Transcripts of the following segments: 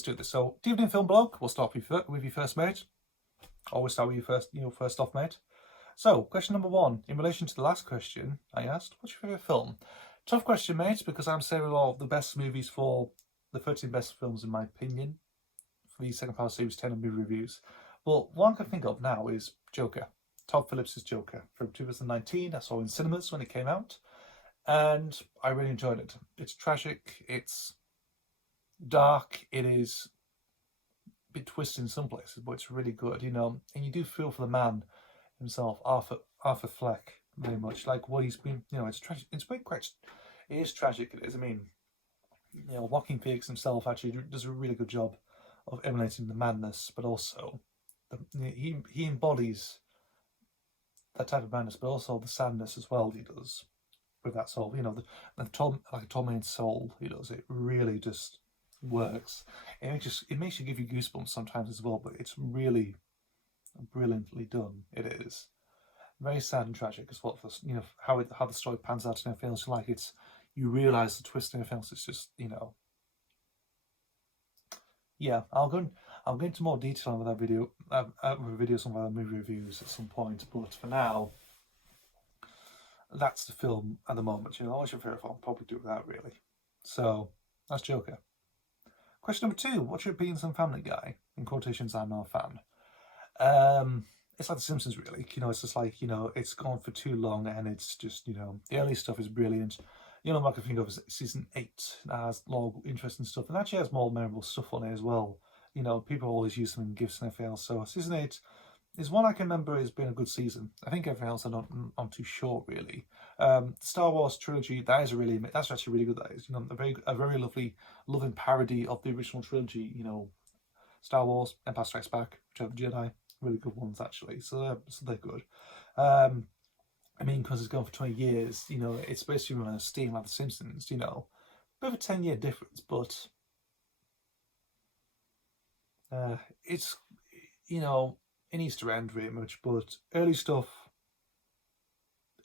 let's do this. So, evening film Bloke. We'll start with your first, mate. Always start with your first, first off, mate. So, question number 1. In relation to the last question I asked, what's your favourite film? Tough question, mate, because I'm saving all the best movies for the 13 best films, in my opinion, for the second part of Series 10 of movie reviews. But one I can think of now is Joker. Todd Phillips' Joker from 2019. I saw in cinemas when it came out, and I really enjoyed it. It's tragic, it's dark, it is a bit twisted in some places, but it's really good, and you do feel for the man himself, Arthur Fleck, very much like what he's been. It's tragic. It is tragic. It is. I mean, Joaquin Phoenix himself actually does a really good job of emulating the madness, but also he embodies that type of madness, but also the sadness as well. He does with that soul. The tormented soul. He does. It really just works. And it makes you give you goosebumps sometimes as well. But it's really brilliantly done. It is very sad and tragic as well. How the story pans out and everything else. Like you realise the twist and everything else. It's just yeah. I'll go into more detail on that video, videos on other movie reviews at some point. But for now, that's the film at the moment. What's your favourite film? Probably do that really. So that's Joker. Question number 2. What's your opinions on Family Guy? In quotations, I'm not a fan. It's like The Simpsons, really. It's just like, it's gone for too long, and it's just, the early stuff is brilliant. What I can think of is season 8 that has a lot of interesting stuff, and actually has more memorable stuff on it as well. People always use them in gifts and everything else. So season 8 is one I can remember as being a good season. I think everything else I'm too short, really. Star Wars trilogy, that's actually really good. That is, a very lovely, loving parody of the original trilogy. Star Wars, Empire Strikes Back, Return of the Jedi, really good ones actually. So they're good. Because it's gone for 20 years, it's basically run on steam like The Simpsons. Bit of a 10-year difference, but it's an Easter end very much. But early stuff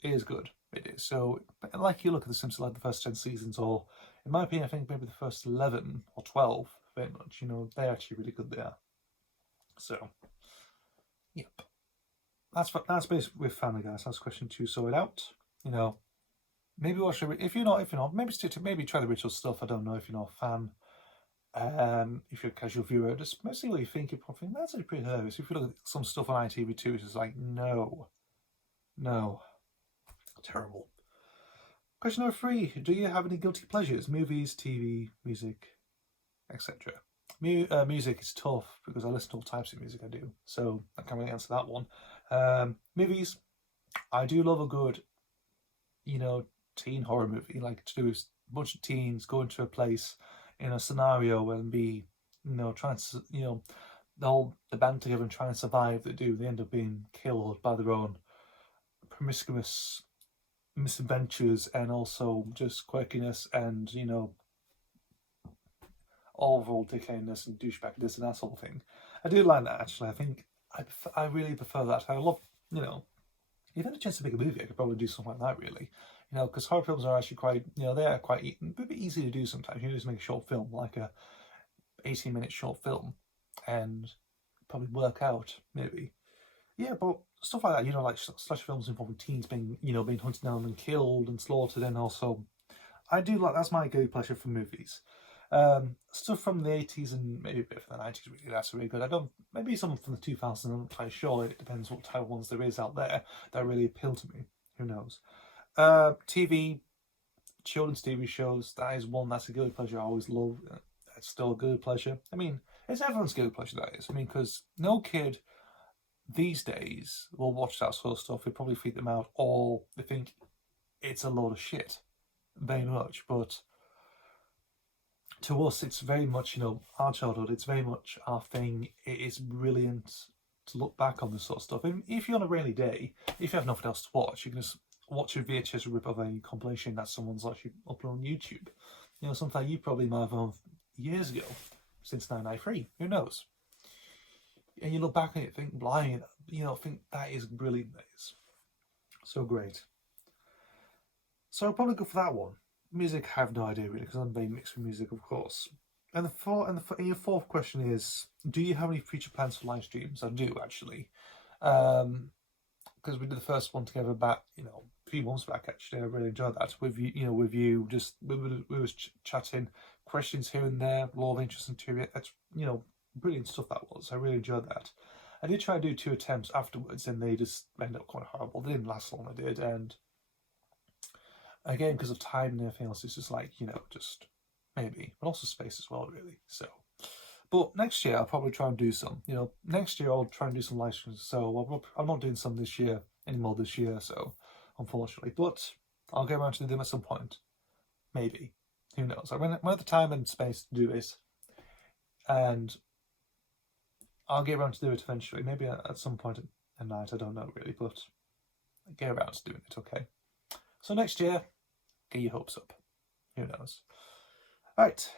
is good. It is. So, like you look at The Simpsons, like the first 10 seasons, or in my opinion, I think maybe the first 11 or 12, very much. They're actually really good there. So, yep. That's basically with Family Guy. So that's question 2 sorted out. Maybe watch it if you're not, maybe try the ritual stuff. I don't know if you're not a fan. If you're a casual viewer, just see what you think. You probably think that's actually pretty hilarious. If you look at some stuff on ITV2, it's just like no, terrible. Question number 3: do you have any guilty pleasures? Movies, TV, music, etc. Music is tough because I listen to all types of music. I do, so I can't really answer that one. Movies, I do love a good, teen horror movie, like to do with a bunch of teens going to a place in a scenario and be, trying to, the band together and trying to survive. They end up being killed by their own promiscuous misadventures and also just quirkiness and, overall decadence and douchebagness and that sort of thing. I do like that, actually. I think I really prefer that. I love, if you had a chance to make a movie, I could probably do something like that, really. Because horror films are actually quite, they are quite a bit easy to do sometimes. You just make a short film, like a 18-minute short film, and probably work out, maybe. Yeah, but stuff like that, like slasher films involving teens being hunted down and killed and slaughtered, and also, I do like, that's my guilty pleasure for movies. Stuff from the 80s and maybe a bit from the 90s, really, that's really good. Maybe some from the 2000s, I'm not quite sure. It depends what type of ones there is out there that really appeal to me. Who knows? TV, children's TV shows, that is one that's a guilty pleasure I always love. It's still a guilty pleasure. It's everyone's guilty pleasure, that is. Because no kid these days will watch that sort of stuff. They probably freak them out, or they think it's a load of shit, very much. But to us, it's very much, our childhood. It's very much our thing. It is brilliant to look back on this sort of stuff. And if you're on a rainy day, if you have nothing else to watch, you can just watch a VHS rip of a compilation that someone's actually uploaded on YouTube. Something that you probably might have done years ago, since 1993. Who knows? And you look back at it, think, blind, think that is brilliant. That is so great. So I'll probably go for that one. Music, I have no idea really, because I'm very mixed with music, of course. And your fourth question is, do you have any future plans for live streams? I do, actually. Because we did the first one together about, a few months back, actually. I really enjoyed that. With you, just, we was chatting, questions here and there, a lot of interesting trivia. It's, brilliant stuff that was. I really enjoyed that. I did try to do 2 attempts afterwards, and they just ended up quite horrible. They didn't last long, I did, and again, because of time and everything else, it's just like, just maybe, but also space as well, really. So, but next year I'll probably try and do some. Next year I'll try and do some live streams. So I'm not doing some this year anymore. This year, so unfortunately, but I'll get around to them at some point. Maybe, who knows? When I have the time and space to do it, and I'll get around to do it eventually. Maybe at some point at night. I don't know really, but I'll get around to doing it. Okay. So next year, get your hopes up. Who knows? Right.